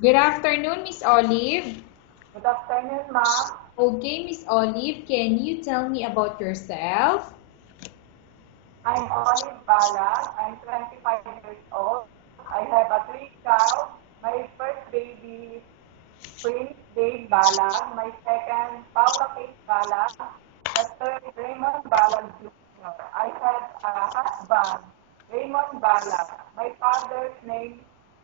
Good afternoon, Miss Olive. Good afternoon, ma'am. Okay, Miss Olive, can you tell me about yourself? I'm Olive Balag. I'm 25 years old. I have a three cow. My first baby is Prince Dave Balag. My second, Paula Kate Balag. The third, Raymond Balag Jr. I have a husband, Raymond Balag. My father's name,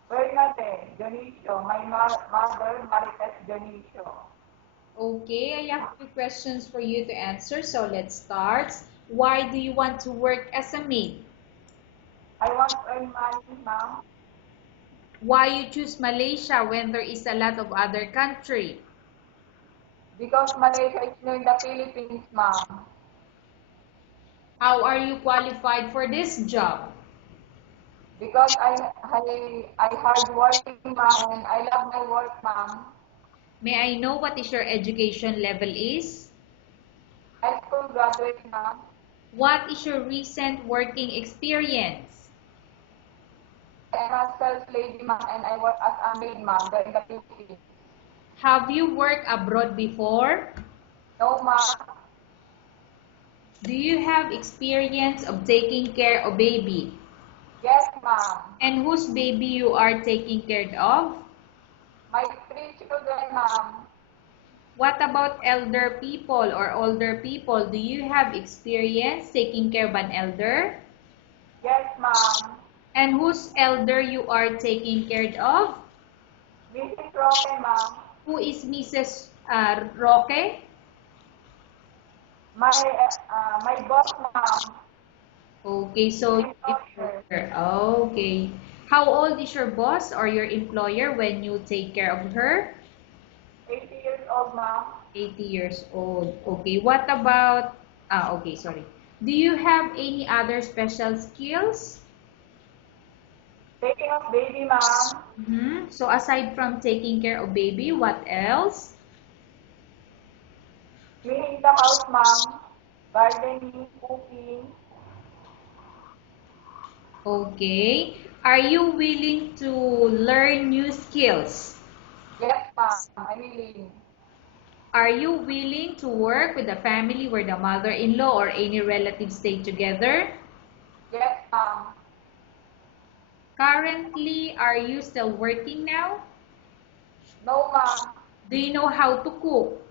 Bernadette Dionisio. My mother, Marites Dionisio. Okay, I have few questions for you to answer, so let's start. Why do you want to work as a maid? I want to earn money, ma'am, Why you choose Malaysia when there is a lot of other country? because Malaysia is near the Philippines, ma'am. How are you qualified for this job? Because I hard working, ma'am, and I love my work, ma'am. May I know what is your education level is? High school graduate, ma'am. What is your recent working experience? I'm a sales lady, ma'am, and I work as a maid, ma'am, there in the Philippines. Have you worked abroad before? No, ma'am. Do you have experience of taking care of baby? Yes, ma'am. And whose baby you are taking care of? My three children, ma'am. What about elder people or older people? Do you have experience taking care of an elder? Yes, ma'am. And whose elder you are taking care of? Mrs. Roque, ma'am. Who is Mrs. Roque? My boss, ma'am. Okay, so My daughter. okay. How old is your boss or your employer when you take care of her? 80 years old, ma'am. 80 years old. Okay, what about, okay, sorry. Do you have any other special skills? Taking of baby, ma'am. So aside from taking care of baby, what else? Cleaning the house, ma'am. Gardening, cooking. Okay. Are you willing to learn new skills? Yes, ma'am. I'm willing. Are you willing to work with a family where the mother-in-law or any relatives stay together? Yes, ma'am. Currently, are you still working now? No, ma'am. Do you know how to cook?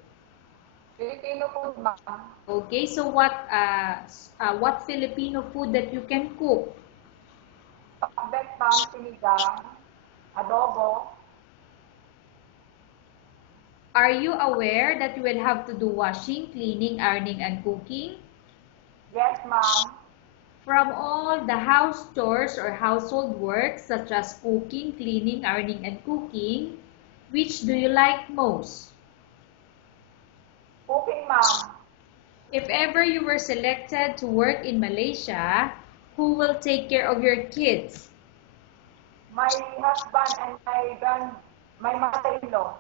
Filipino food, ma'am. Okay, so what Filipino food that you can cook? Pakbet, ma'am. Sinigang. Adobo. Are you aware that you will have to do washing, cleaning, ironing, and cooking? Yes, ma'am. From all the house chores or household work such as cooking, cleaning, ironing, and cooking, which do you like most? Cooking, ma'am. If ever you were selected to work in Malaysia, who will take care of your kids? My husband and my mother-in-law.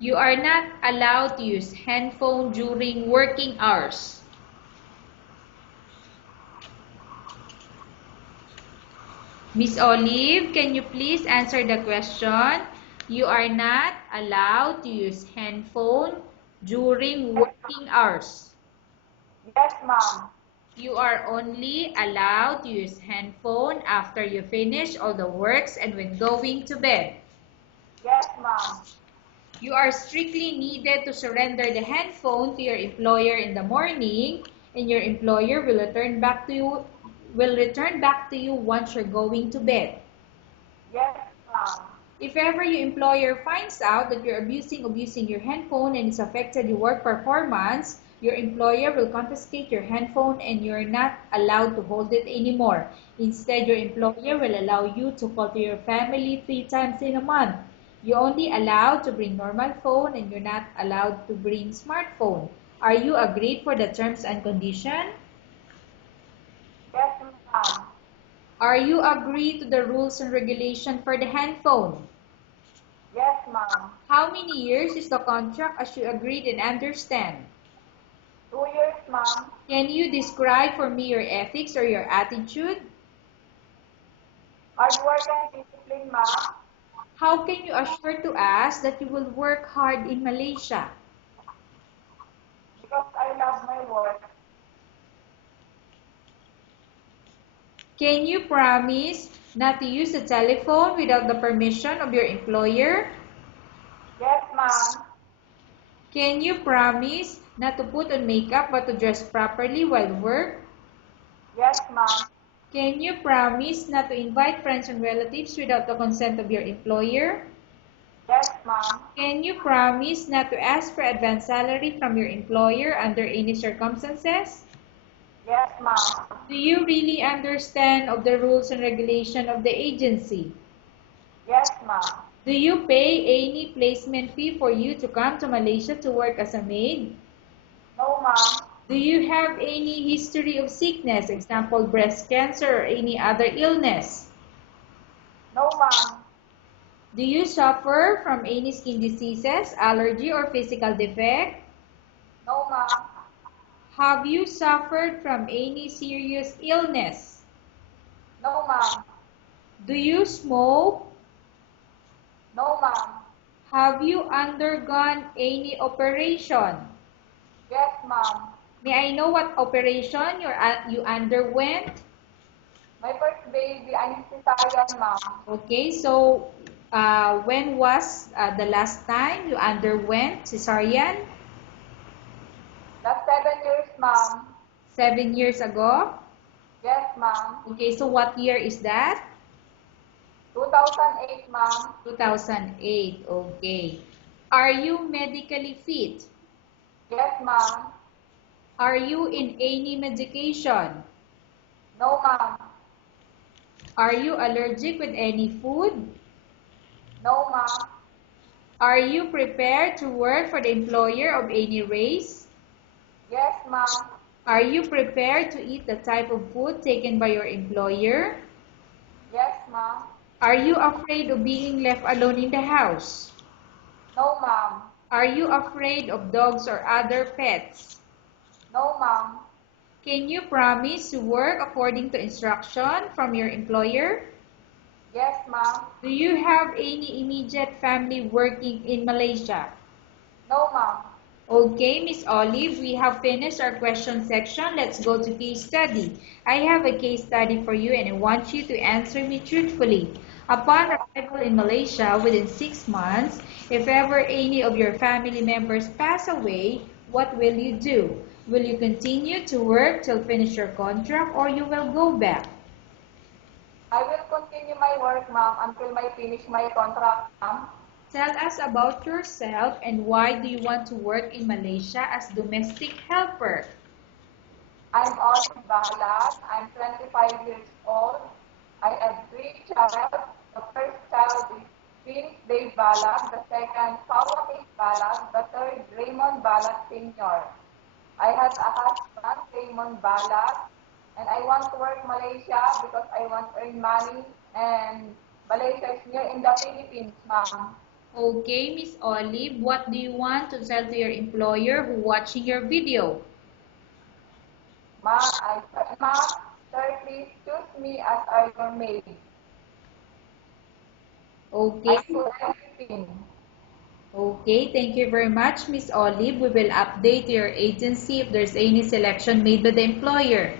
You are not allowed to use handphone during working hours. Miss Olive, can you please answer the question? You are not allowed to use handphone during working hours. Yes, ma'am. You are only allowed to use handphone after you finish all the works and when going to bed. Yes, ma'am. You are strictly needed to surrender the handphone to your employer in the morning, and your employer will return back to you once you're going to bed. Yes, ma'am. If ever your employer finds out that you're abusing your handphone and it's affected your work performance, your employer will confiscate your handphone and you're not allowed to hold it anymore. Instead, your employer will allow you to call to your family 3 times in a month. You're only allowed to bring normal phone and you're not allowed to bring smartphone. Are you agreed for the terms and condition? Yes, ma'am. Are you agreed to the rules and regulation for the handphone? Yes, ma'am. How many years is the contract as you agreed and understand? 2 years, ma'am. Can you describe for me your ethics or your attitude? Hard work and discipline, ma'am. How can you assure to us that you will work hard in Malaysia? Because I love my work. Can you promise not to use the telephone without the permission of your employer? Yes, ma'am. Can you promise not to put on makeup but to dress properly while work? Yes, ma'am. Can you promise not to invite friends and relatives without the consent of your employer? Yes, ma'am. Can you promise not to ask for advance salary from your employer under any circumstances? Yes, ma'am. Do you really understand of the rules and regulation of the agency? Yes, ma'am. Do you pay any placement fee for you to come to Malaysia to work as a maid? No, ma'am. Do you have any history of sickness, example breast cancer or any other illness? No, ma'am. Do you suffer from any skin diseases, allergy or physical defect? No, ma'am. Have you suffered from any serious illness? No, ma'am. Do you smoke? No, ma'am. Have you undergone any operation? Yes, ma'am. May I know what operation you underwent? My first baby, I'm cesarean, ma'am. Okay, so when was the last time you underwent cesarean? That's 7 years, ma'am. 7 years ago? Yes, ma'am. Okay, so what year is that? 2008, ma'am. 2008, okay. Are you medically fit? Yes, ma'am. Are you in any medication? No, ma'am. Are you allergic with any food? No, ma'am. Are you prepared to work for the employer of any race? Yes, ma'am. Are you prepared to eat the type of food taken by your employer? Yes, ma'am. Are you afraid of being left alone in the house? No, ma'am. Are you afraid of dogs or other pets? No, ma'am. Can you promise to work according to instruction from your employer? Yes, ma'am. Do you have any immediate family working in Malaysia? No, ma'am. Okay, Miss Olive, we have finished our question section. Let's go to case study. I have a case study for you and I want you to answer me truthfully. Upon arrival in Malaysia within 6 months, if ever any of your family members pass away, what will you do? Will you continue to work till finish your contract or you will go back? I will continue my work, ma'am, until I finish my contract, ma'am. Tell us about yourself and why do you want to work in Malaysia as domestic helper? I'm Olive Balag. I'm 25 years old. I have 3 children. The first child is Prince Dave Balag. The second, Paula Kate Balag. The third, Raymond Balag Sr. I have a husband, Raymond Balag. And I want to work Malaysia because I want to earn money. And Malaysia is near in the Philippines, ma'am. Okay, Miss Olive, what do you want to tell to your employer who watching your video? Ma'am, sir, please choose me as your maid. Okay. I do everything. Okay, thank you very much, Miss Olive. We will update your agency if there's any selection made by the employer.